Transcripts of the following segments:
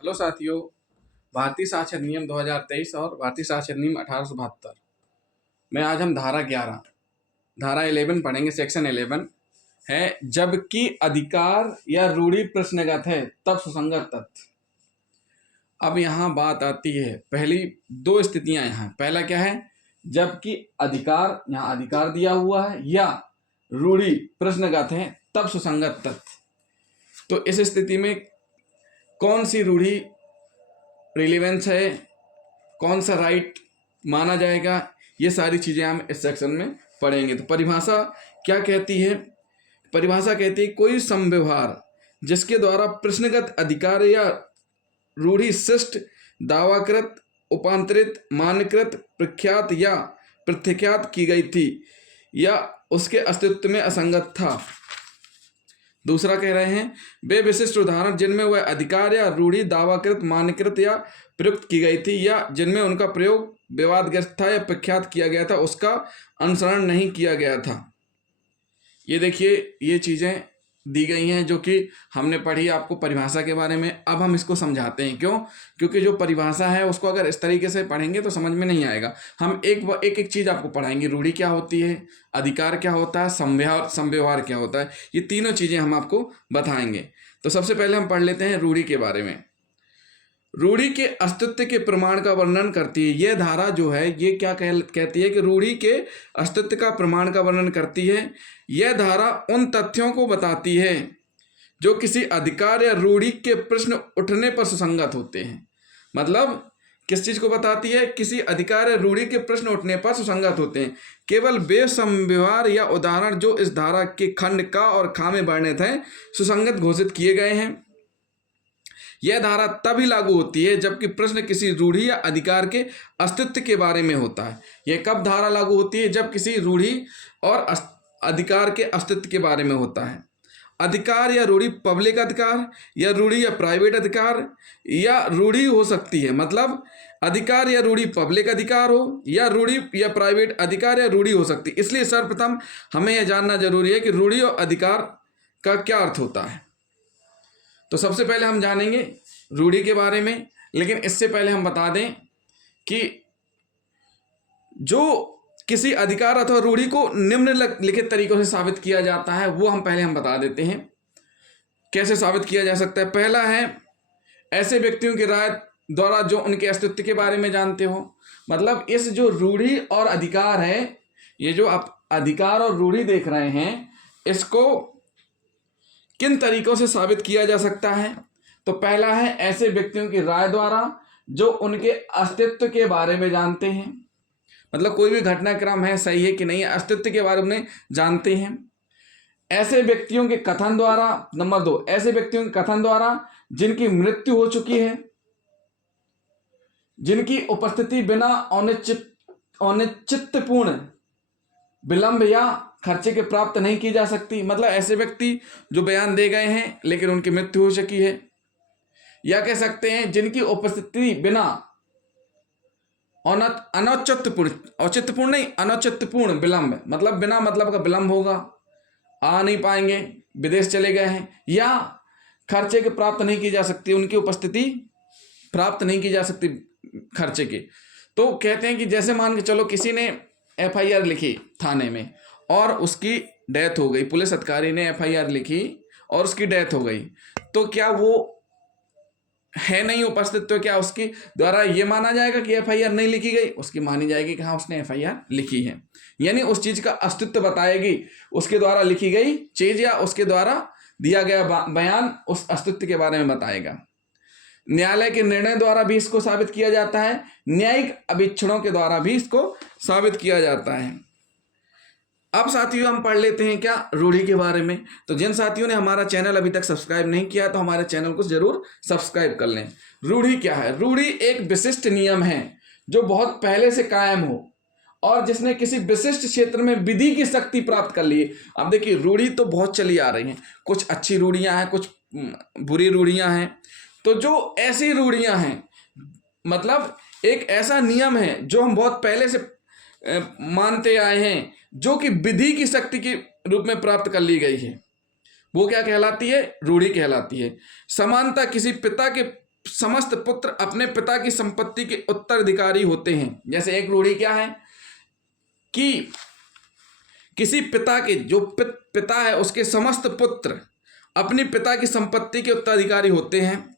Hello साथियों। भारतीय साक्षर नियम 2023 और भारतीय साक्षर नियम 1872 में आज हम धारा 11 पढ़ेंगे। सेक्शन 11 है जबकि अधिकार या रूढ़ि प्रश्नगत है तब सुसंगत तथ्य। अब यहाँ बात आती है, पहली दो स्थितियां यहाँ। पहला क्या है, जबकि अधिकार, यहाँ अधिकार दिया हुआ है या रूढ़ि प्रश्नगत है तब सुसंगत तथ्य। तो इस स्थिति में कौन सी रूढ़ि रिलेवेंस है, कौन सा राइट माना जाएगा, ये सारी चीज़ें हम इस सेक्शन में पढ़ेंगे। तो परिभाषा क्या कहती है? परिभाषा कहती है कोई संव्यवहार जिसके द्वारा प्रश्नगत अधिकार या रूढ़ि शिष्ट, दावाकृत, उपांतरित, मान्यकृत, प्रख्यात या प्रख्यात की गई थी या उसके अस्तित्व में असंगत था। दूसरा कह रहे हैं वे विशिष्ट उदाहरण जिनमें वह अधिकार या रूढ़ि दावाकृत, मान्यकृत या प्रयुक्त की गई थी या जिनमें उनका प्रयोग विवादग्रस्त था या प्रख्यात किया गया था, उसका अनुसरण नहीं किया गया था। ये देखिए, ये चीज़ें दी गई हैं जो कि हमने पढ़ी आपको परिभाषा के बारे में। अब हम इसको समझाते हैं। क्यों? क्योंकि जो परिभाषा है उसको अगर इस तरीके से पढ़ेंगे तो समझ में नहीं आएगा। हम एक चीज़ आपको पढ़ाएंगे। रूढ़ि क्या होती है, अधिकार क्या होता है, संव्यवहार क्या होता है, ये तीनों चीज़ें हम आपको बताएंगे। तो सबसे पहले हम पढ़ लेते हैं रूढ़ि के बारे में। रूढ़ि के अस्तित्व के प्रमाण का वर्णन करती है यह धारा। जो है ये क्या कहती है कि रूढ़ि के अस्तित्व का प्रमाण का वर्णन करती है। यह धारा उन तथ्यों को बताती है जो किसी अधिकार या रूढ़ि के प्रश्न उठने पर सुसंगत होते हैं। मतलब किस चीज को बताती है? किसी अधिकार या रूढ़ि के प्रश्न उठने पर सुसंगत होते हैं। केवल वे संव्यवहार या उदाहरण जो इस धारा के खंड का और खा में वर्णित हैं सुसंगत घोषित किए गए हैं। यह धारा तभी लागू होती है जबकि प्रश्न किसी रूढ़ि या अधिकार के अस्तित्व के बारे में होता है। यह कब धारा लागू होती है? जब किसी रूढ़ि और अधिकार के अस्तित्व के बारे में होता है। अधिकार या रूढ़ि पब्लिक अधिकार या रूढ़ि या प्राइवेट अधिकार या रूढ़ि हो सकती है। मतलब अधिकार या रूढ़ि पब्लिक अधिकार हो या रूढ़ि या प्राइवेट अधिकार या रूढ़ि हो सकती है। इसलिए सर्वप्रथम हमें यह जानना जरूरी है कि रूढ़ि और अधिकार का क्या अर्थ होता है। तो सबसे पहले हम जानेंगे रूढ़ि के बारे में, लेकिन इससे पहले हम बता दें कि जो किसी अधिकार अथवा रूढ़ि को निम्नलिखित तरीकों से साबित किया जाता है वो हम बता देते हैं। कैसे साबित किया जा सकता है? पहला है ऐसे व्यक्तियों की राय द्वारा जो उनके अस्तित्व के बारे में जानते हो। मतलब इस जो रूढ़ि और अधिकार है, ये जो आप अधिकार और रूढ़ि देख रहे हैं, इसको किन तरीकों से साबित किया जा सकता है? तो पहला है ऐसे व्यक्तियों की राय द्वारा जो उनके अस्तित्व के बारे में जानते हैं। मतलब कोई भी घटनाक्रम है, सही है कि नहीं है, अस्तित्व के बारे में जानते हैं। ऐसे व्यक्तियों के कथन द्वारा। नंबर 2, ऐसे व्यक्तियों के कथन द्वारा जिनकी मृत्यु हो चुकी है, जिनकी उपस्थिति बिना औचित्यपूर्ण विलंब या खर्चे के प्राप्त नहीं की जा सकती। मतलब ऐसे व्यक्ति जो बयान दे गए हैं लेकिन उनकी मृत्यु हो चुकी है। या कह सकते हैं जिनकी उपस्थिति बिना अनौचित्यपूर्ण विलंब, मतलब बिना मतलब का विलंब होगा, आ नहीं पाएंगे, विदेश चले गए हैं, या खर्चे के प्राप्त नहीं की जा सकती, उनकी उपस्थिति प्राप्त नहीं की जा सकती खर्चे की। तो कहते हैं कि जैसे मान के चलो किसी ने FIR लिखी थाने में और उसकी डेथ हो गई, पुलिस अधिकारी ने FIR लिखी और उसकी डेथ हो गई, तो क्या वो है नहीं उपस्थित? तो क्या उसकी द्वारा ये माना जाएगा कि FIR नहीं लिखी गई? उसकी मानी जाएगी कि हाँ उसने FIR लिखी है। यानी उस चीज का अस्तित्व बताएगी, उसके द्वारा लिखी गई चीज या उसके द्वारा दिया गया बयान उस अस्तित्व के बारे में बताएगा। न्यायालय के निर्णय द्वारा भी इसको साबित किया जाता है, न्यायिक अभिक्षणों के द्वारा भी इसको साबित किया जाता है। अब साथियों हम पढ़ लेते हैं क्या रूढ़ि के बारे में। तो जिन साथियों ने हमारा चैनल अभी तक सब्सक्राइब नहीं किया तो हमारे चैनल को जरूर सब्सक्राइब कर लें। रूढ़ि क्या है? रूढ़ि एक विशिष्ट नियम है जो बहुत पहले से कायम हो और जिसने किसी विशिष्ट क्षेत्र में विधि की शक्ति प्राप्त कर ली है। अब देखिए, रूढ़ि तो बहुत चली आ रही हैं, कुछ अच्छी रूढ़ियां हैं, कुछ बुरी रूढ़ियां हैं। तो जो ऐसी रूढ़ियां हैं, मतलब एक ऐसा नियम है जो हम बहुत पहले से मानते आए हैं, जो कि विधि की शक्ति के रूप में प्राप्त कर ली गई है, वो क्या कहलाती है? रूढ़ि कहलाती है। समानता किसी पिता के समस्त पुत्र अपने पिता की संपत्ति के उत्तराधिकारी होते हैं। जैसे एक रूढ़ी क्या है कि किसी पिता के जो पिता है उसके समस्त पुत्र अपने पिता की संपत्ति के उत्तराधिकारी होते हैं,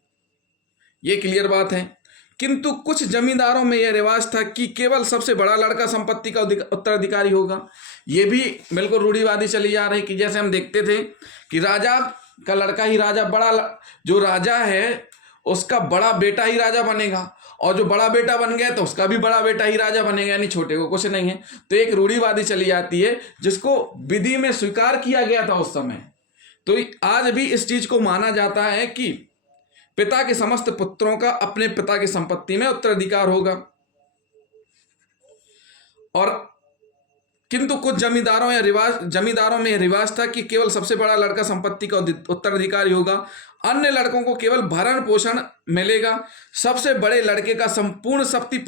ये क्लियर बात है। किंतु कुछ जमींदारों में यह रिवाज था कि केवल सबसे बड़ा लड़का संपत्ति का उत्तराधिकारी होगा। ये भी बिल्कुल रूढ़िवादी चली जा रही कि जैसे हम देखते थे कि राजा का लड़का ही राजा, जो राजा है उसका बड़ा बेटा ही राजा बनेगा, और जो बड़ा बेटा बन गया तो उसका भी बड़ा बेटा ही राजा बनेगा, यानी छोटे को कुछ नहीं है। तो एक रूढ़िवादी चली जाती है जिसको विधि में स्वीकार किया गया था उस समय। तो आज भी इस चीज को माना जाता है कि पिता के समस्त पुत्रों का अपने पिता की संपत्ति में उत्तराधिकार होगा। और किंतु कुछ जमींदारों में रिवाज था कि केवल सबसे बड़ा लड़का संपत्ति का उत्तराधिकारी होगा, अन्य लड़कों को केवल भरण पोषण मिलेगा। सबसे बड़े लड़के का संपूर्ण संपत्ति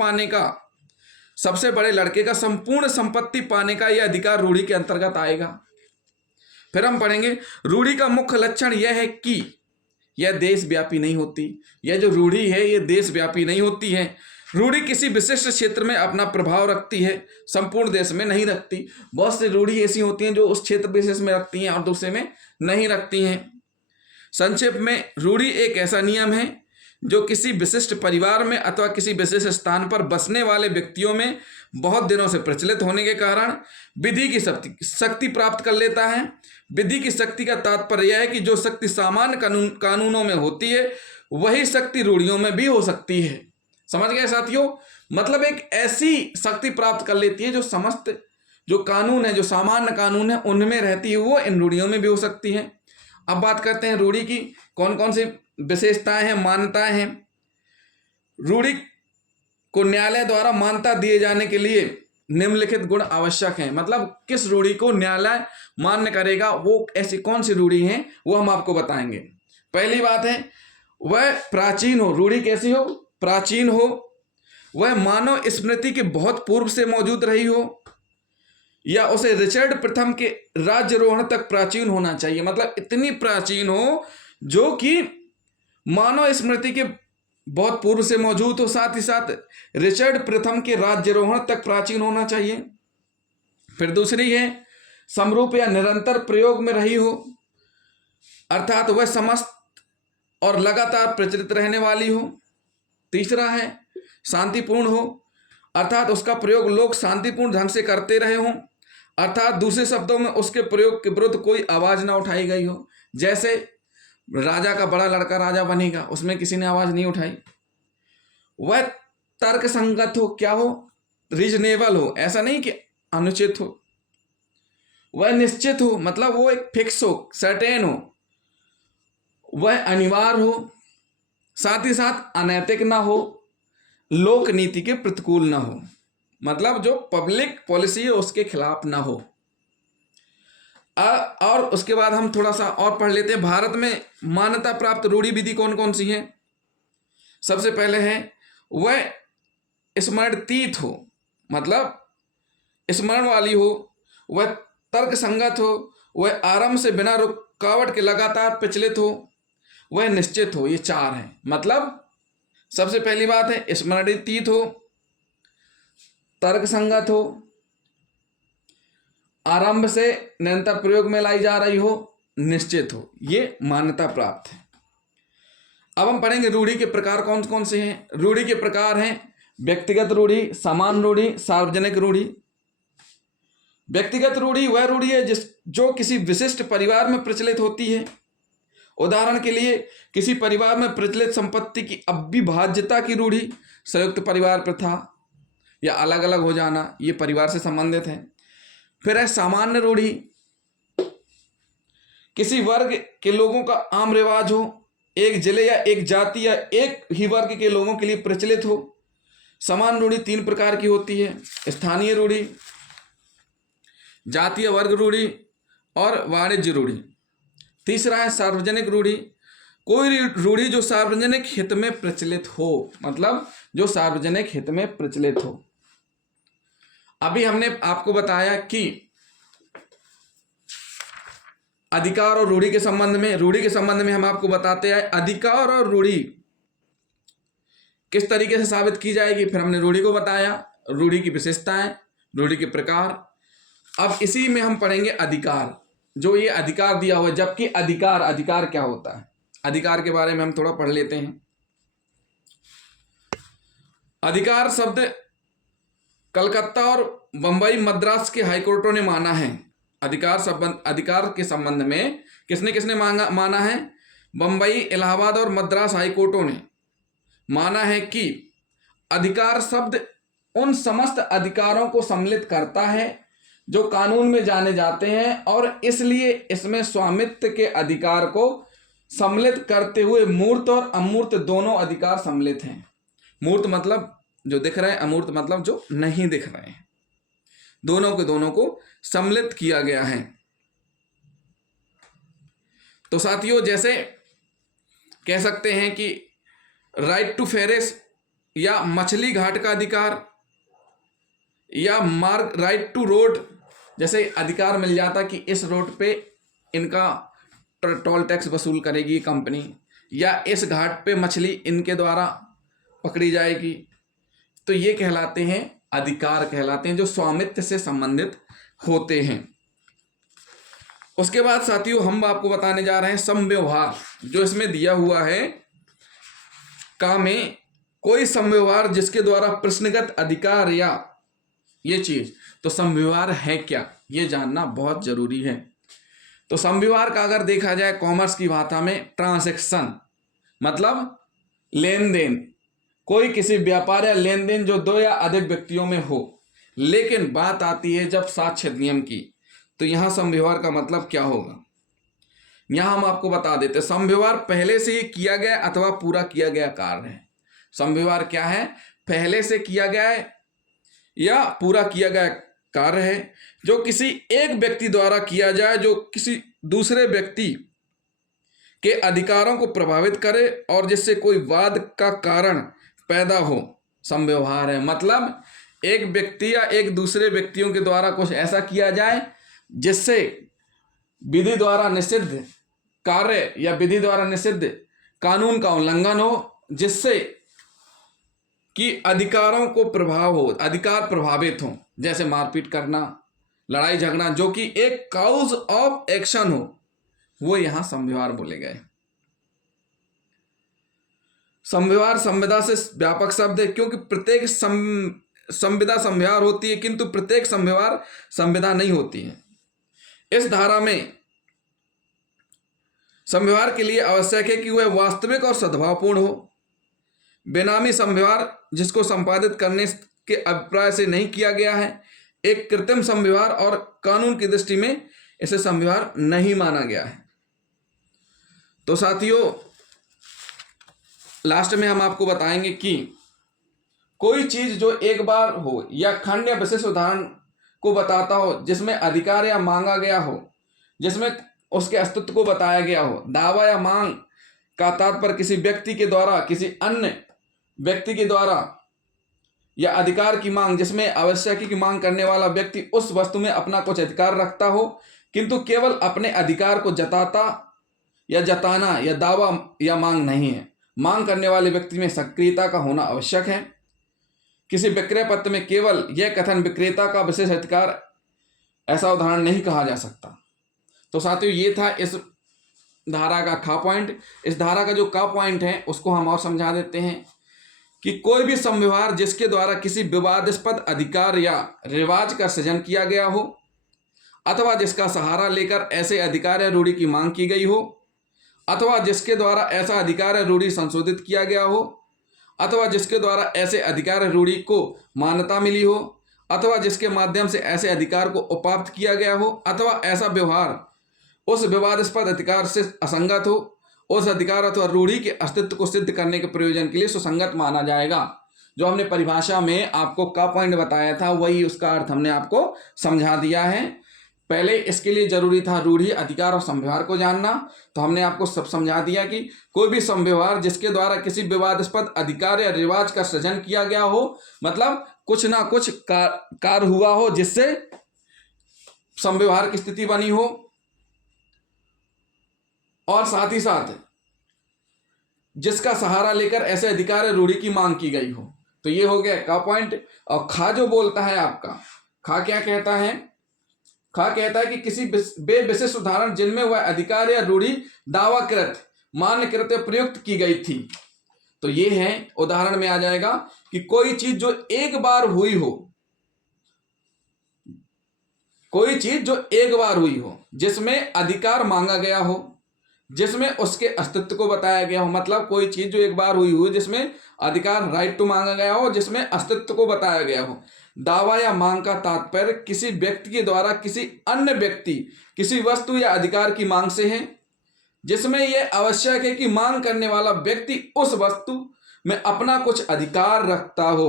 पाने का यह अधिकार रूढ़ी के अंतर्गत आएगा। फिर हम पढ़ेंगे रूढ़ी का मुख्य लक्षण यह है कि यह देशव्यापी नहीं होती। यह जो रूढ़ी है ये देशव्यापी नहीं होती है। रूढ़ी किसी विशिष्ट क्षेत्र में अपना प्रभाव रखती है, संपूर्ण देश में नहीं रखती। बहुत सी रूढ़ी ऐसी होती हैं जो उस क्षेत्र विशेष में रखती हैं और दूसरे में नहीं रखती हैं। संक्षेप में, रूढ़ी एक ऐसा नियम है जो किसी विशिष्ट परिवार में अथवा किसी विशेष स्थान पर बसने वाले व्यक्तियों में बहुत दिनों से प्रचलित होने के कारण विधि की शक्ति प्राप्त कर लेता है। विधि की शक्ति का तात्पर्य यह है कि जो शक्ति सामान्य कानूनों में होती है वही शक्ति रूढ़ियों में भी हो सकती है। समझ गए साथियों? मतलब एक ऐसी शक्ति प्राप्त कर लेती है जो समस्त जो कानून है, जो सामान्य कानून है उनमें रहती है, वो इन रूढ़ियों में भी हो सकती है। अब बात करते हैं रूढ़ी की कौन कौन सी विशेषताएं हैं, मान्यताएं हैं। रूढ़ी को न्यायालय द्वारा मान्यता दिए जाने के लिए निम्नलिखित गुण आवश्यक हैं। मतलब किस रूढ़ी को न्यायालय मान्य करेगा, वो ऐसी कौन सी रूढ़ी है वो हम आपको बताएंगे। पहली बात है वह प्राचीन हो। रूढ़ी कैसी हो? प्राचीन हो। वह मानव स्मृति के बहुत पूर्व से मौजूद रही हो, या उसे रिचर्ड प्रथम के राज्यारोहण तक प्राचीन होना चाहिए। मतलब इतनी प्राचीन हो जो कि मानव स्मृति के बहुत पूर्व से मौजूद हो, साथ ही साथ रिचर्ड प्रथम के राज्यारोहण तक प्राचीन होना चाहिए। फिर दूसरी है समरूप या निरंतर प्रयोग में रही हो, अर्थात वह समस्त और लगातार प्रचलित रहने वाली हो। तीसरा है शांतिपूर्ण हो, अर्थात उसका प्रयोग लोग शांतिपूर्ण ढंग से करते रहे हों, अर्थात दूसरे शब्दों में उसके प्रयोग के विरुद्ध कोई आवाज ना उठाई गई हो। जैसे राजा का बड़ा लड़का राजा बनेगा, उसमें किसी ने आवाज नहीं उठाई। वह तर्क संगत हो, क्या हो? रीजनेबल हो, ऐसा नहीं कि अनुचित हो। वह निश्चित हो, मतलब वो एक फिक्स हो, सर्टेन हो। वह अनिवार्य हो, साथ ही साथ अनैतिक ना हो, लोक नीति के प्रतिकूल ना हो, मतलब जो पब्लिक पॉलिसी है उसके खिलाफ ना हो। और उसके बाद हम थोड़ा सा और पढ़ लेते हैं। भारत में मान्यता प्राप्त रूढ़ी विधि कौन कौन सी है? सबसे पहले है वह स्मरणतीत हो, मतलब स्मरण वाली हो। वह तर्क संगत हो, वह आरंभ से बिना रुकावट के लगातार प्रचलित हो, वह निश्चित हो। ये चार हैं। मतलब सबसे पहली बात है स्मरणतीत हो, तर्क संगत हो, आरंभ से निरंतर प्रयोग में लाई जा रही हो, निश्चित हो। ये मान्यता प्राप्त है। अब हम पढ़ेंगे रूढ़ी के प्रकार कौन कौन से हैं। रूढ़ी के प्रकार हैं व्यक्तिगत रूढ़ी, सामान्य रूढ़ी, सार्वजनिक रूढ़ी। व्यक्तिगत रूढ़ी वह रूढ़ी है जो किसी विशिष्ट परिवार में प्रचलित होती है। उदाहरण के लिए किसी परिवार में प्रचलित संपत्ति की अविभाज्यता की रूढ़ी, संयुक्त परिवार प्रथा या अलग अलग हो जाना, ये परिवार से संबंधित है। फिर है सामान्य रूढ़ी, किसी वर्ग के लोगों का आम रिवाज हो, एक जिले या एक जाति या एक ही वर्ग के लोगों के लिए प्रचलित हो। समान रूढ़ी तीन प्रकार की होती है: स्थानीय रूढ़ी, जातीय वर्ग रूढ़ी और वाणिज्य रूढ़ी। तीसरा है सार्वजनिक रूढ़ी, कोई रूढ़ी जो सार्वजनिक हित में प्रचलित हो, मतलब जो सार्वजनिक हित में प्रचलित हो। अभी हमने आपको बताया कि अधिकार और रूढ़ी के संबंध में, रूढ़ी के संबंध में हम आपको बताते हैं अधिकार और रूढ़ी किस तरीके से साबित की जाएगी, फिर हमने रूढ़ि को बताया, रूढ़ि की विशेषताएं, रूढ़ि के प्रकार। अब इसी में हम पढ़ेंगे अधिकार, जो ये अधिकार दिया हुआ है। जबकि अधिकार क्या होता है, अधिकार के बारे में हम थोड़ा पढ़ लेते हैं। अधिकार शब्द कलकत्ता और बंबई मद्रास के हाईकोर्टों ने माना है। अधिकार के संबंध में किसने किसने माना है? बंबई, इलाहाबाद और मद्रास हाईकोर्टों ने माना है कि अधिकार शब्द उन समस्त अधिकारों को सम्मिलित करता है जो कानून में जाने जाते हैं, और इसलिए इसमें स्वामित्व के अधिकार को सम्मिलित करते हुए मूर्त और अमूर्त दोनों अधिकार सम्मिलित हैं। मूर्त मतलब जो दिख रहे हैं, अमूर्त मतलब जो नहीं दिख रहे हैं। दोनों को सम्मिलित किया गया है। तो साथियों, जैसे कह सकते हैं कि राइट टू फेरिस या मछली घाट का अधिकार, या मार्ग राइट टू रोड, जैसे अधिकार मिल जाता कि इस रोड पे इनका टोल टैक्स वसूल करेगी कंपनी, या इस घाट पे मछली इनके द्वारा पकड़ी जाएगी। तो ये कहलाते हैं अधिकार, कहलाते हैं जो स्वामित्व से संबंधित होते हैं। उसके बाद साथियों, हम आपको बताने जा रहे हैं समव्यवहार, जो इसमें दिया हुआ है का में कोई समव्यवहार जिसके द्वारा प्रश्नगत अधिकार या ये चीज। तो समव्यवहार है क्या, ये जानना बहुत जरूरी है। तो समव्यवहार का अगर देखा जाए कॉमर्स की भाषा में, ट्रांजैक्शन मतलब लेन देन, कोई किसी व्यापार या लेन देन जो दो या अधिक व्यक्तियों में हो। लेकिन बात आती है जब साक्ष्य नियम की, तो यहां समव्यवहार का मतलब क्या होगा, यहां हम आपको बता देते। समव्यवहार पहले से ही किया गया अथवा पूरा किया गया कार्य है। समव्यवहार क्या है? पहले से किया गया है या पूरा किया गया कार्य है, जो किसी एक व्यक्ति द्वारा किया जाए, जो किसी दूसरे व्यक्ति के अधिकारों को प्रभावित करे और जिससे कोई वाद का कारण पैदा हो, समव्यवहार है। मतलब एक व्यक्ति या एक दूसरे व्यक्तियों के द्वारा कुछ ऐसा किया जाए जिससे विधि द्वारा निषिद्ध कार्य या विधि द्वारा निषिद्ध कानून का उल्लंघन हो, जिससे कि अधिकारों को प्रभाव हो, अधिकार प्रभावित हो, जैसे मारपीट करना, लड़ाई झगड़ा, जो कि एक काउज ऑफ एक्शन हो, वो यहां समव्यवहार बोले गए। समव्यवहार संविदा से व्यापक शब्द है, क्योंकि प्रत्येक संविदा समव्यवहार होती है, किंतु प्रत्येक समव्यवहार संविदा नहीं होती है। इस धारा में समव्यवहार के लिए आवश्यक है कि वह वास्तविक और सद्भावपूर्ण हो। बेनामी समव्यवहार जिसको संपादित करने के अभिप्राय से नहीं किया गया है, एक कृत्रिम समव्यवहार और कानून की दृष्टि में इसे समव्यवहार नहीं माना गया है। तो साथियों, लास्ट में हम आपको बताएंगे कि कोई चीज जो एक बार हो या खंड या विशेष उदाहरण को बताता हो, जिसमें अधिकार या मांगा गया हो, जिसमें उसके अस्तित्व को बताया गया हो। दावा या मांग का तात्पर्य किसी व्यक्ति के द्वारा किसी अन्य व्यक्ति के द्वारा, या अधिकार की मांग जिसमें आवश्यक की मांग करने वाला व्यक्ति उस वस्तु में अपना कुछ अधिकार रखता हो, किंतु केवल अपने अधिकार को जताता या जताना या दावा या मांग नहीं है। मांग करने वाले व्यक्ति में सक्रियता का होना आवश्यक है। किसी विक्रय पत्र में केवल यह कथन विक्रेता का विशेष अधिकार, ऐसा उदाहरण नहीं कहा जा सकता। तो साथियों, ये था इस धारा का खा पॉइंट। इस धारा का जो का पॉइंट है उसको हम और समझा देते हैं कि कोई भी समव्यवहार जिसके द्वारा किसी विवादास्पद अधिकार या रिवाज का सृजन किया गया हो, अथवा जिसका सहारा लेकर ऐसे अधिकार या रूढ़ि की मांग की गई हो, अथवा जिसके द्वारा ऐसा अधिकार या रूढ़ि संशोधित किया गया हो, अथवा जिसके द्वारा ऐसे अधिकार या रूढ़ि को मान्यता मिली हो, अथवा जिसके माध्यम से ऐसे अधिकार को उपाप्त किया गया हो, अथवा ऐसा व्यवहार उस विवादास्पद अधिकार से असंगत हो, उस अधिकार अथवा रूढ़ि के अस्तित्व को सिद्ध करने के प्रयोजन के लिए सुसंगत माना जाएगा। जो हमने परिभाषा में आपको का पॉइंट बताया था, वही उसका अर्थ हमने आपको समझा दिया है। पहले इसके लिए जरूरी था रूढ़ि, अधिकार और समव्यवहार को जानना। तो हमने आपको सब समझा दिया कि कोई भी समव्यवहार जिसके द्वारा किसी विवादास्पद अधिकार या रिवाज का सृजन किया गया हो, मतलब कुछ ना कुछ कार्य हुआ हो जिससे समव्यवहार की स्थिति बनी हो, और साथ ही साथ जिसका सहारा लेकर ऐसे अधिकार या रूढ़ी की मांग की गई हो। तो ये हो गया का पॉइंट। और खा जो बोलता है आपका, खा क्या कहता है? खा कहता है कि किसी विशिष्ट उदाहरण जिनमें वह अधिकार या रूढ़ी दावाकृत, मान्यकृत या प्रयुक्त की गई थी। तो ये है, उदाहरण में आ जाएगा कि कोई चीज जो एक बार हुई हो, कोई चीज जो एक बार हुई हो, जिसमें अधिकार मांगा गया हो, जिसमें उसके अस्तित्व को बताया गया हो। मतलब कोई चीज जो एक बार हुई हो जिसमें अधिकार, राइट टू मांगा गया हो, जिसमें अस्तित्व को बताया गया हो। दावा या मांग का तात्पर्य किसी व्यक्ति के द्वारा किसी अन्य व्यक्ति, किसी वस्तु या अधिकार की मांग से है, जिसमें यह आवश्यक है कि मांग करने वाला व्यक्ति उस वस्तु में अपना कुछ अधिकार रखता हो,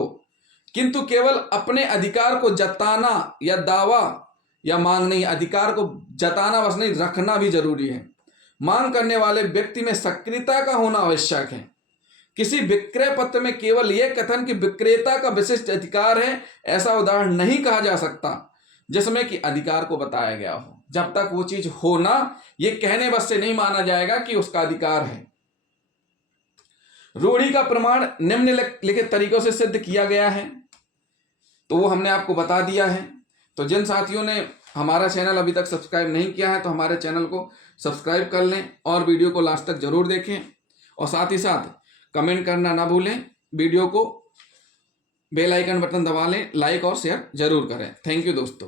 किंतु केवल अपने अधिकार को जताना या दावा या मांग नहीं, अधिकार को जताना बस नहीं, रखना भी जरूरी है। मांग करने वाले व्यक्ति में सक्रियता का होना आवश्यक है। किसी विक्रय पत्र में केवल यह कथन कि विक्रेता का विशिष्ट अधिकार है, ऐसा उदाहरण नहीं कहा जा सकता जिसमें कि अधिकार को बताया गया हो। जब तक वो चीज हो ना, ये कहने बस से नहीं माना जाएगा कि उसका अधिकार है। रूढ़ी का प्रमाण निम्नलिखित तरीकों से सिद्ध किया गया है, तो वो हमने आपको बता दिया है। तो जिन साथियों ने हमारा चैनल अभी तक सब्सक्राइब नहीं किया है, तो हमारे चैनल को सब्सक्राइब कर लें और वीडियो को लास्ट तक जरूर देखें, और साथ ही साथ कमेंट करना ना भूलें। वीडियो को बेल आइकन बटन दबा लें, लाइक और शेयर जरूर करें। थैंक यू दोस्तों।